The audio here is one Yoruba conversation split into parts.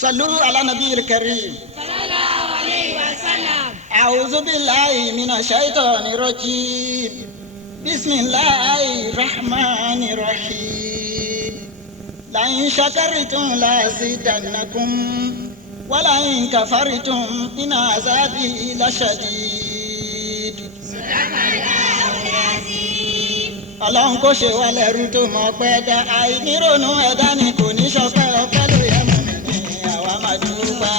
صلوا على النبي الكريم صلى الله عليه وسلم. أعوذ بالله من الشيطان الرجيم بسم الله الرحمن الرحيم لئن شكرتم لأزيدنكم ولئن كفرتم إن عذابي لشديد. صدق الله العظيم. Ọlọ́run kò ṣe wá lẹ́rú tó mọ̀ pẹ́ dá àìnírònú ẹ̀dá ni kò ní ṣọpẹ́ ọpẹ́ ló yẹ mọ̀ mí ní àwa máa dúpẹ́.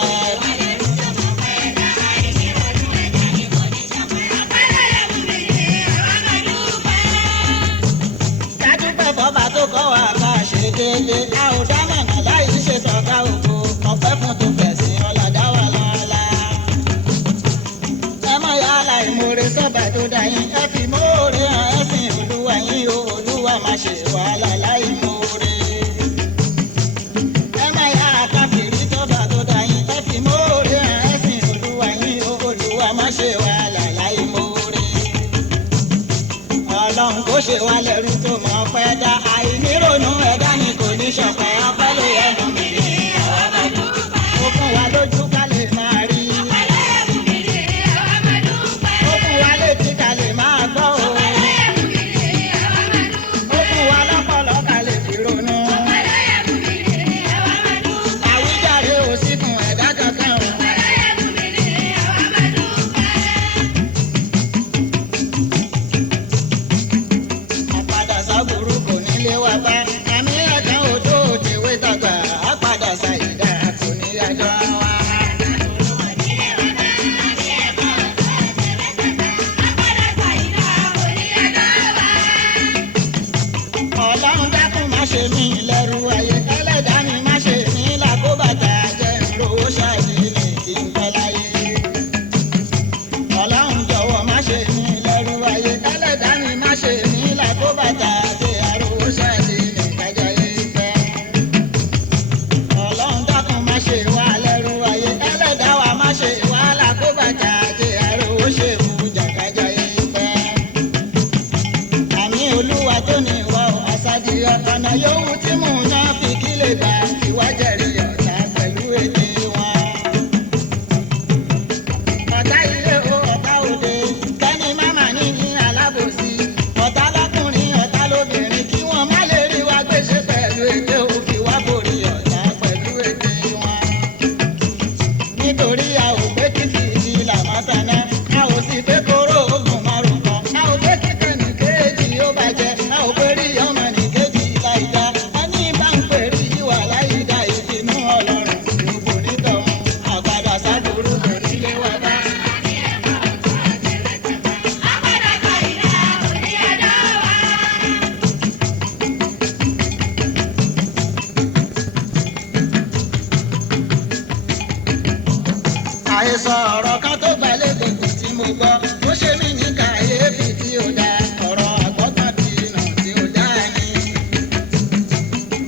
Dádúpẹ́ fọba tó kọ́ wa ká ṣe déédéé a ò dá mọ̀nà láì ṣe tọ́ka ògo ọpẹ́ fún tó fẹ̀sìn ọ̀la dá wà lọ́la. Ẹ mọ̀ yálà ìmoore sọ́ba tó dá yín ẹ fi móore hàn ẹ sìn olúwa yín o olúwa má ṣe wàhálà láì móore. Ẹ mọ̀ yá káfíìrì sọ́ba tó dá yín ẹ fi móore hàn ẹ sìn olúwa yín o olúwa má ṣe wàhálà láì móore. Ọlọ́run kò ṣe wá lẹ́rú tó mọ̀ pẹ́ dá àìnírònú ẹ̀dá ni kò ní ṣọpẹ́ ọpẹ́ ló yẹ mọ̀ mí ní àwa máa dúpẹ́. Ó fún wa lójú ká lè máa rí. Ó fún wa létí ká lè máa gbọ́ o. Ó fún wa lọ́pọlọ ká lè fi ronú. Àwíjàre ò sí fún ẹ̀dá kankan o. Àpadà sábúrú kò nílé wa bá. Àmì ẹ̀ka odò òdìwé dàgbà. Àpadà sàyídà kò ní yájọ́ wa. Ọlọ́run dákun má ṣe mí lẹ́rú ayé ẹlẹ́dàá mi má ṣe mí lákòbàtà jẹ́ lówó ṣáàjì ní kí n pẹ́ láyé. Ọlọ́run jọ̀wọ́ má ṣe mí lẹ́rú ayé ẹlẹ́dàá mi má ṣe mí lákòbàtà jẹ́ àròwó ṣáàjì ní kájàyé pẹ́. Ọlọ́run dákun má ṣe wá lẹ́rú ayé ẹlẹ́dàá wa má ṣe wá lákòbàtà jẹ́ àròwó ṣe mú jàkájàyé pẹ́. Àmì olúwa tó ní ìwà àṣàdì ọ̀nà yòówù tí mò ń ná fi kí lè gbà ìwájẹ̀rì ọ̀tá pẹ̀lú èdè wọn. Ọ̀tá ilé o ọ̀tá òde kẹ́ni máma ní ní alábòsí. Ọ̀tá lọ́kùnrin ọ̀tá lóbìnrin kí wọ́n má lè rí wa gbèsè pẹ̀lú èdè òkè wá borí ọ̀tá pẹ̀lú èdè wọn. Nítorí a ò gbé kìkì di làmọ́tàná a ò sì gbé kóró oògùn márùn kan a ò gbé kíkẹ́ ní kéèjì ó bàjẹ́ a ò gbé rí ọmọ ní kéèjì láìda ẹni bá ń pè rí ìwà láìda ìbínú ọlọ́run gbogbo nítọ̀hún àgbàdo àṣàdúró kò nílé wa bá. Àhesọ ọ̀rọ̀ kan tó gbalẹ̀ gbogbo tí mo gbọ́ ó ṣe mí ní kàyéfì tí ó dá ọ̀rọ̀ àgbọ́gbọ́n tí nà tí ó dá ní.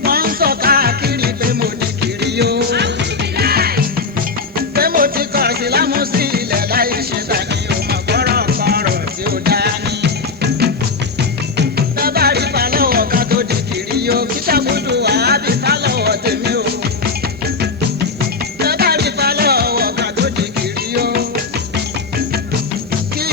Wọ́n ń sọ káàkiri pé mo ní kiri yó. Pé mo ti kọ̀ sí lámúsí ilẹ̀ láì ṣe tàní òmò gbọ́rọ̀ tí ó dá ní. Bẹ́ẹ̀ bá rí falọ́wọ́ kan tó di kiri yó kí ṣàkóso wàhábì falọ́wọ́ tèmi o. Bẹ́ẹ̀ bá rí falọ́wọ́ kan tó di kiri yó. Kí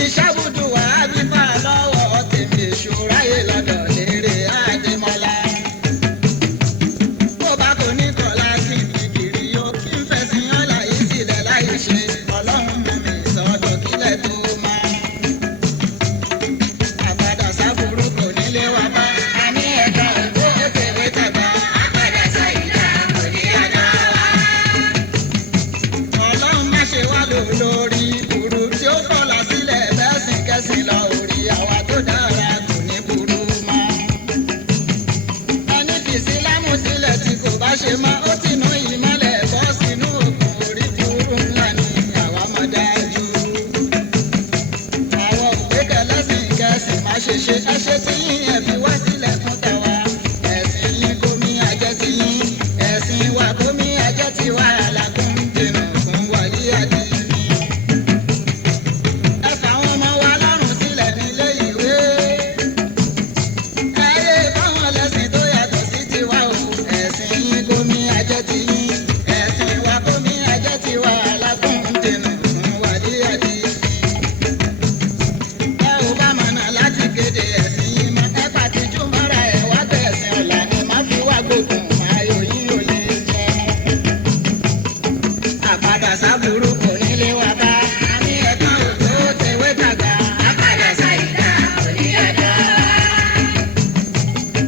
padà sábúrú kò nílé wa bá. àmì ẹ̀gbọ́n ò tó tewé tàgbà. á padà sáyidá oníyàdá.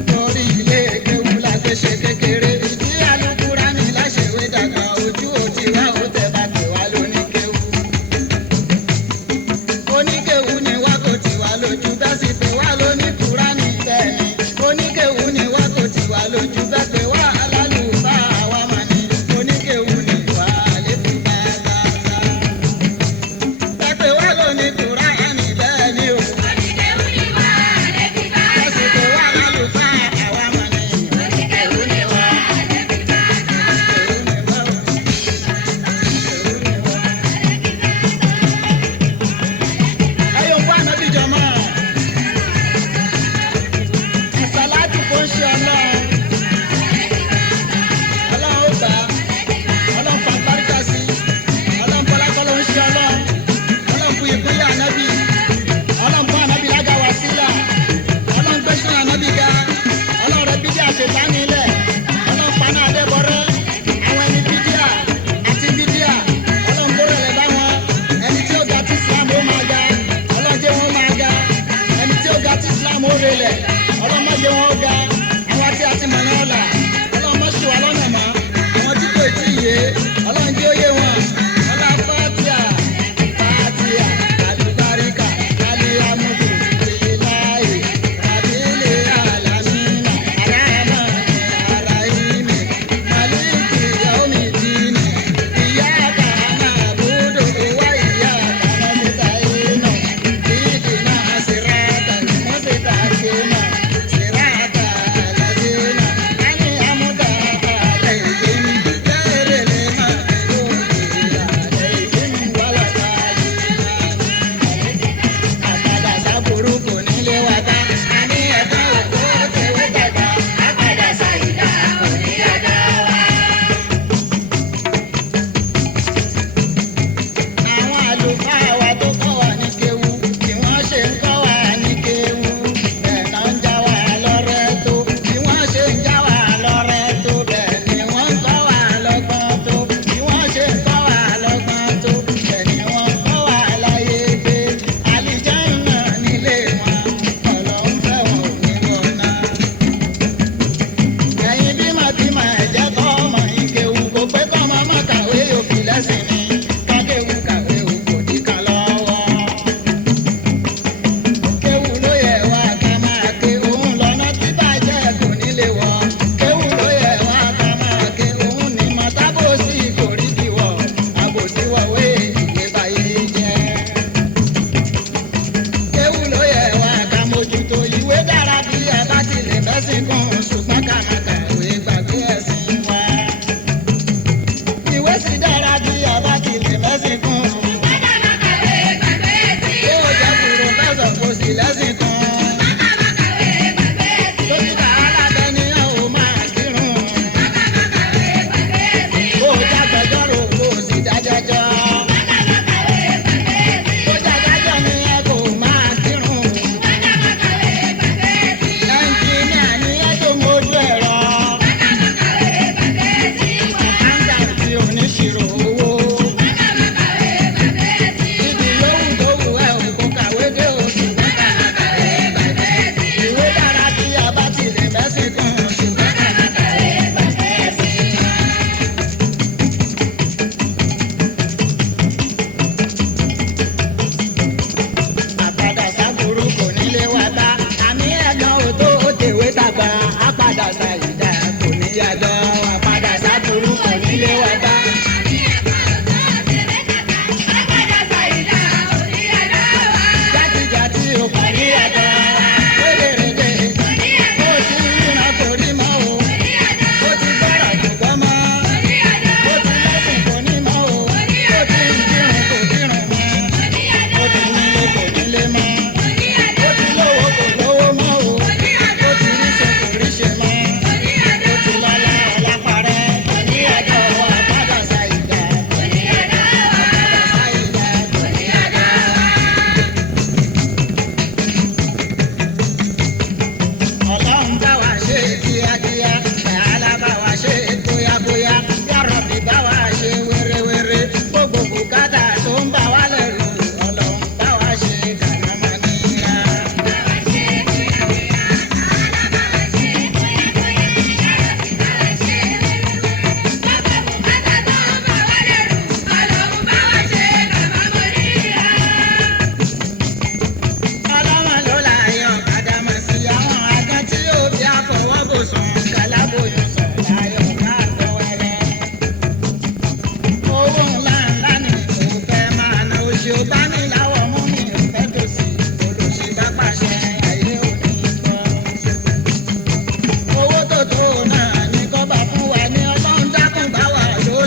torí ilé kéwú la gbé ṣe kékeré. ìdí Al-Kùránì láṣẹwé dàgbà. ojú ò ti wá ó tẹ bá pè wá lóníkéwú. oníkéwú ni wá kò tì wá lójú bẹ́ẹ̀ sì pé wá lóní Kùránì bẹ́ẹ̀ ni. oníkéwú ni wá kò tì wá lójú bẹ́ẹ̀ pé wá alálùfáà àwa mà ní. oníkéwú ni wá létí bàbá. bẹ́ẹ̀ pé wá lóní Kùránì bẹ́ẹ̀ ni o. Oníkéwú ni wá létí bàbá. bẹ́ẹ̀ sì pé wá alálùfáà àwa mà ní. Oníkéwú ni wá létí bàbá. Ẹyọ ń wá ànábì jọmọ́. Àsàlátù kò ń ṣe Ọlọ́run. Ọlọ́run ó gbà á. Ọlọ́run fa àlùbáríkà sí i. Ọlọ́run bọ́lá kọ́ ló ń ṣe Ọlọ́run. Ọlọ́run bu ìpínlẹ̀ ànábì. Ọlọ́run bọ́ ànábì lága wá sílà. Ọlọ́run gbé sún ànábì ga. Ọlọ́run rẹ bídíà ṣètánì ilẹ̀. Ọlọ́run paná adébọrẹ́. Àwọn ẹni bídíà àti bídíà. Ọlọ́run gbóró rẹ̀ bá wọn. Ẹni tí ó ga tí Islam ó máa ga. Ọlọ́run jẹ́ wọn máa ga. Ẹni tí ó ga tí Islam ó relẹ̀. Ọlọ́run má jẹ́ wọn ó ga. Àwọn tí a ti mọ̀ náà là. Ọlọ́run má ṣì wá lọ́nà mọ́. Àwọn tí kò tí ì yé. Ọlọ́run jẹ́ ó yé wọn. Ọlá Fátíà. Fátíà. Àlùbáríkà. Aliamudu. Ilahi. Rabili alamina. Aramani. Arahimi. Maliki yaumidini. Iyaka na'budu wa iyaka nasta'in. Ihdina siratal mustaqim. Siratal ladzina an'amta alaihim ghairil maghdubi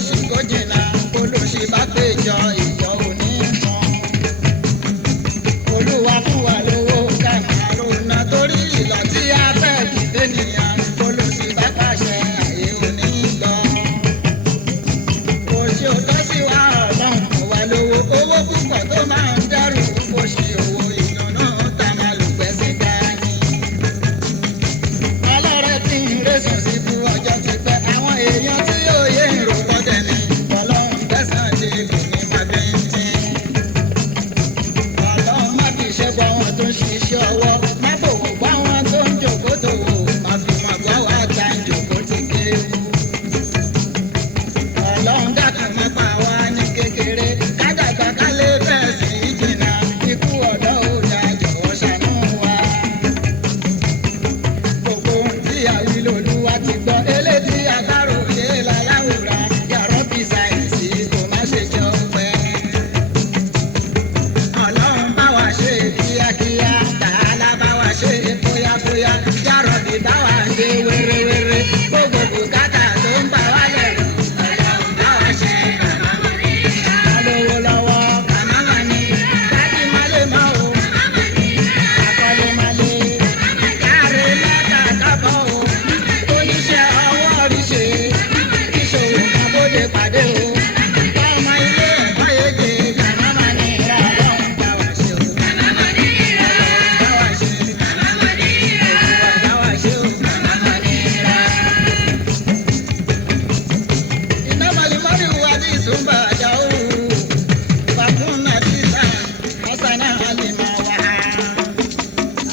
sì kó jìnnà olóṣì bá péjọ ìjọ òní kan. Olúwa fún wa lówó ká máa ronà torí ìlọ tí a fẹ́ kì í fẹ́nìyàn olóṣì bá pàṣẹ àyè òní lọ. Òṣì ò tọ́ sí wa ọlọ́run kò wá lówó owó púpọ̀ tó máa ń dẹ́rù òṣì owó ìdùnnú tá máa lò pẹ́ sí dání. Ọlọ́rẹ́ tí ń rẹ́sùn sí fún ọjọ́ ti pẹ́ àwọn èèyàn tí yóò yé ìrò lọ́dẹ ni ọlọ́run fẹ́sàn ṣe kò ní má bí ń tín. Ọlọ́run má fi ṣe bọ́ àwọn tó ń ṣiṣẹ́ ọwọ́ má fòwò bá àwọn tó ń jòkó tó wò má fi mọ̀ gbọ́ wá ta ń jòkó ti kéwu. Ọlọ́run dákun má pa wá ní kékeré kádàgbà ká lè bẹ́ẹ̀ sí jìnnà ikú ọ̀dọ́ ò dá jọ̀wọ́ ṣàánú wa. Gbogbo ohun tí àwí lòlúwa ti gbọ́ eléyìí àbárò yé láláwùrà yàrá bí sáyẹ̀nsì kò má ṣe jẹ́ ọpẹ́. Ọlọ́run bá wa ṣe kíákíá tààlà bá wa ṣe kóyákóyá yàrá bí bá wa ṣe wéréwéré gbogbo bùkátà tó ń bà wá lẹ́rù Ọlọ́run bá wa ṣe kàmá mọ́ ní ìlà. Ká lówó lọ́wọ́ kàmá mọ́ ní kájí má lè mọ́ o àkọlé má lè káre mẹ́ta kábọ̀ o oníṣẹ́ ọwọ́ rí ṣe ìṣòwò kan bóde pàdé o ọmọ ilé ẹ̀kọ́ yege kàmá mọ́ ní ìlà Ọlọ́run bá wa ṣe o kàmá mọ́ ní ìlà Ọlọ́run bá wa ṣe kàmá mọ́ ní ìlà Olúwa bá wa ṣe o kàmá mọ́ ní ìlà. Iná mọ̀lẹ́mọ́rì wà ní ìsúnbà àjà òru fàtún nàìjíríà ọ̀sán náà lè máa wà á.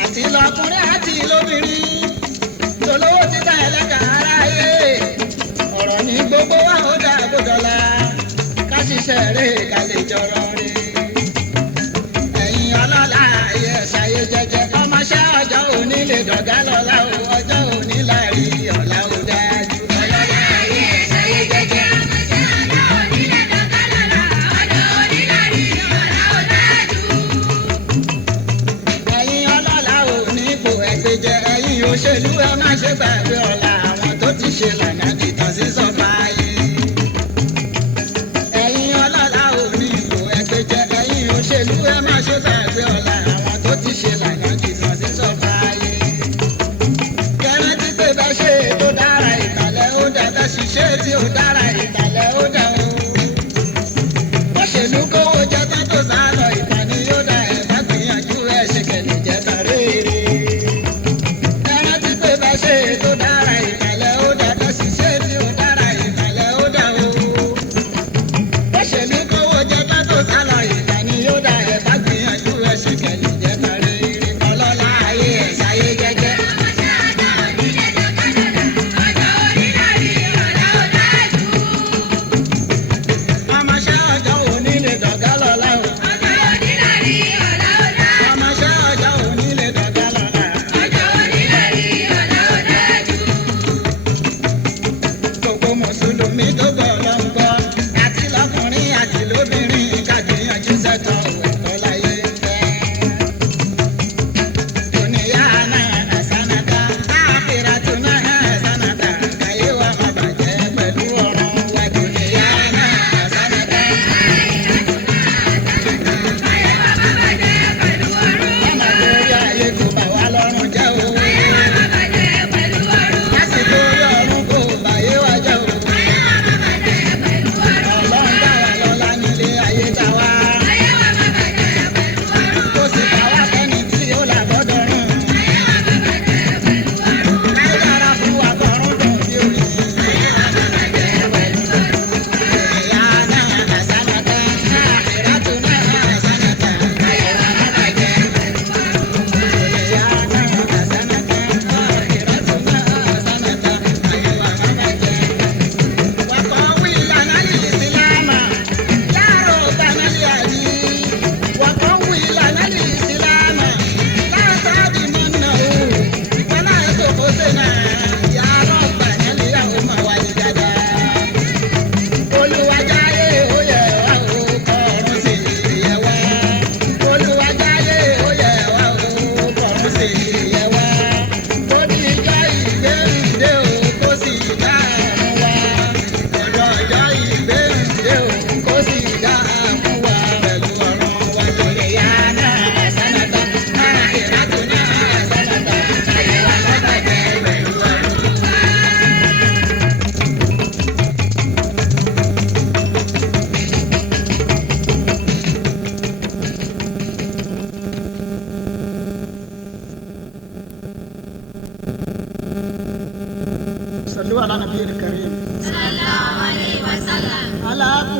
Àti lọkùnrin àti lóbìnrin tolówó títà ẹlẹ́ka aráyé ọ̀rọ̀ ní gbogbo wa ó dà gbódọ̀la ká ṣiṣẹ́ rẹ̀ ká lè jọrọ̀ rẹ̀. Ẹ̀yin ọlọ́lá ayé ṣayé jẹ́jẹ́ ọmọṣẹ́ ọjọ́ òní lè dọ̀gá lọ́la o ọjọ́ òní láàrí ọ̀la ò dájú. Ọlọ́lá ayé ṣayé jẹ́jẹ́ ẹ̀yin ọlọ́lá ò ní ipò ẹgbẹ́ jẹ ẹ̀yin òṣèlú ẹ má ṣe gbàgbé ọ̀la àwọn tó ti ṣe lànà dìtàn sí sọ́fà ayé. Ẹ̀yin ọlọ́lá ò ní ipò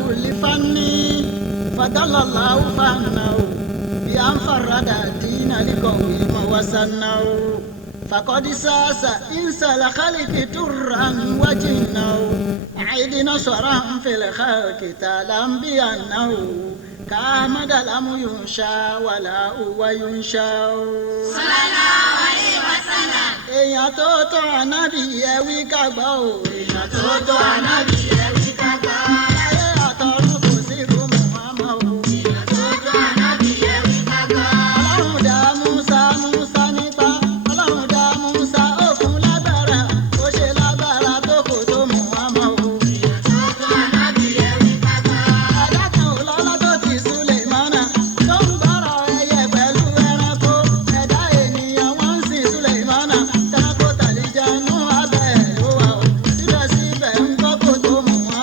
كل فن فضل الله فنه بأن فرد الدين لقوم وسنه فقد ساس إنس الخلق ترا وجنا عيد نصرا في الخلق تعلم بأنه كامد لم ينشا ولا هو ينشا صلى الله عليه وسلم. èèyàn tó tó ànábì ẹ wí ká gbọ́ o. èèyàn tó tó ànábì ẹ wí ká gbọ́. ayé àtọ̀run kò sí ìlú Muhammad o. èèyàn tó tó ànábì ẹ wí ká gbọ́. ọlọ́run dá Musa nípa ọlọ́run dá Musa ó fún lágbára ó ṣe lágbára tó kò tó Muhammad o. èèyàn tó tó ànábì ẹ wí ká gbọ́. ẹ̀dá kan ò lọ́lá tó ti Sùlèmánà tó ń gbọ́rọ̀ ẹyẹ pẹ̀lú ẹranko ẹ̀dá ènìyàn wọ́n ń sìn Sùlèmánà tẹ́ranko tàlíjànú abẹ́ ló wà o síbẹ̀síbẹ̀ ń gbọ́ kò tó Muhammad.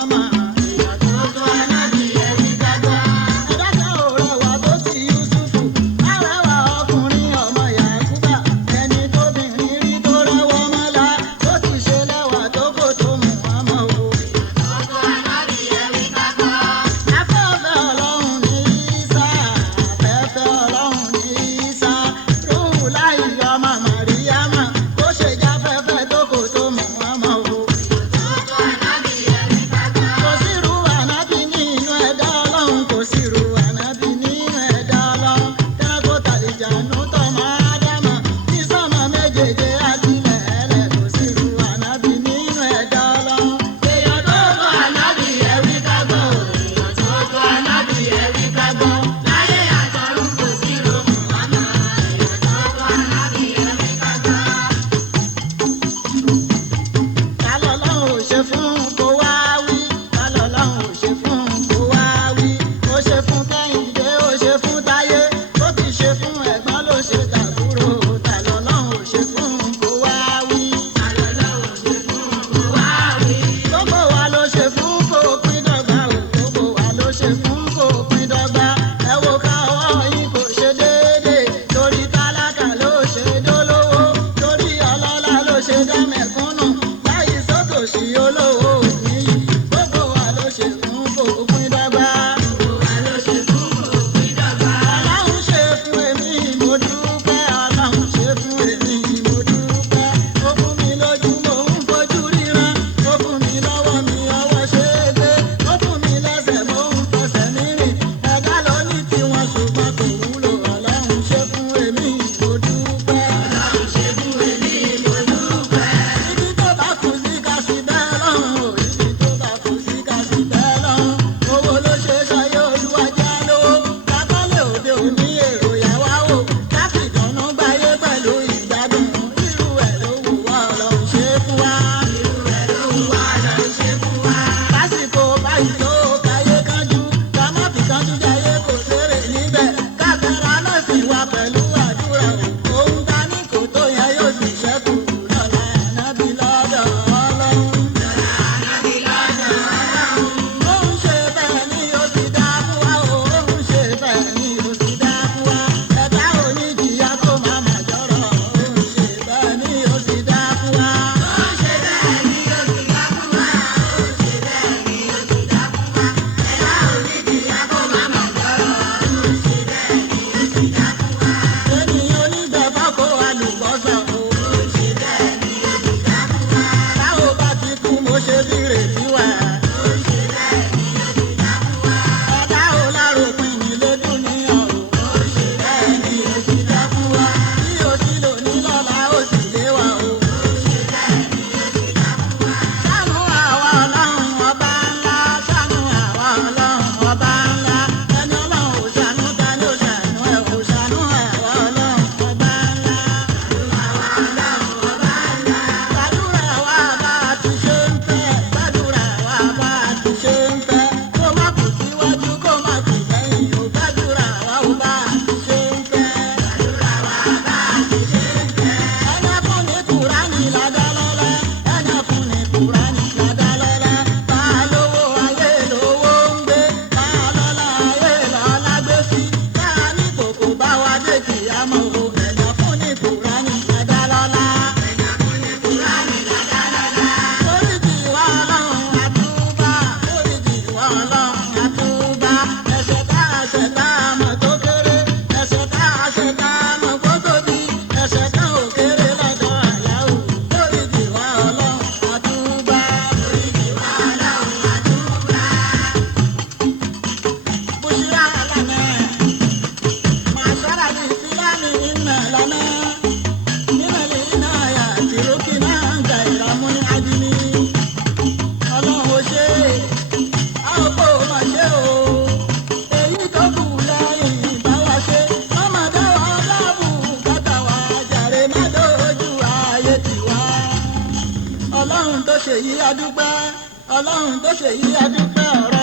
àtúbà ẹ̀ṣẹ̀ tá a ṣẹ̀ tá a mọ̀ tó kéré ẹ̀ṣẹ̀ tá a ṣẹ̀ tá a mọ̀ kó tóbi ẹ̀ṣẹ̀ kan ò kéré lọ́dọ̀ Allahu foríjì wá Ọlọ́run àtúbà. Foríjì wá Ọlọ́run àtúbà. Bushra lana ma'ashara al-Islami inna lana min al-inayati rukna ghayra mun'adimi. Ọlọ́run ó ṣe a ò kó o mà ṣe o èyí tó kù lẹ́yìn bá wa ṣe mọ́mọ́ dáwọ́ láàbù kátà wá jàre má dojú ayé tiwa. Ọlọ́run tó ṣe yí a dúpẹ́ Ọlọ́run tó ṣe yí a dúpẹ́ ọ̀rọ̀